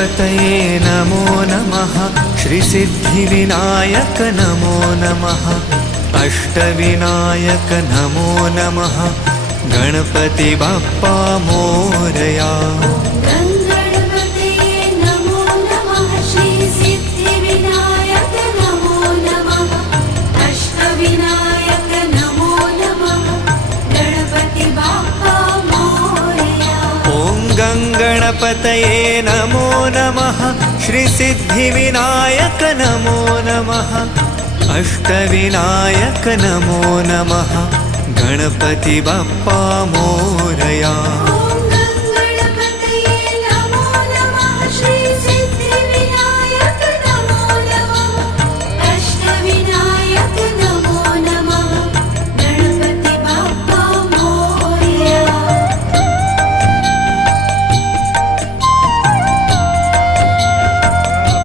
गणपतये नमो नमः। श्रीसिद्धिविनायक नमो नमः। अष्टविनायक नमो नमः। गणपति बाप्पा मोरया। गणपतये नमो नमः। श्रीसिद्धिविनायक नमो नमः। अष्टविनायक नमो नमः। गणपति बाप्पा मोरया। ॐ गणपतये नमो नमः। श्रीसिद्धिविनायक नमो नमः। अष्टविनायक नमो नमः। गणपति बाप्पा मोरया।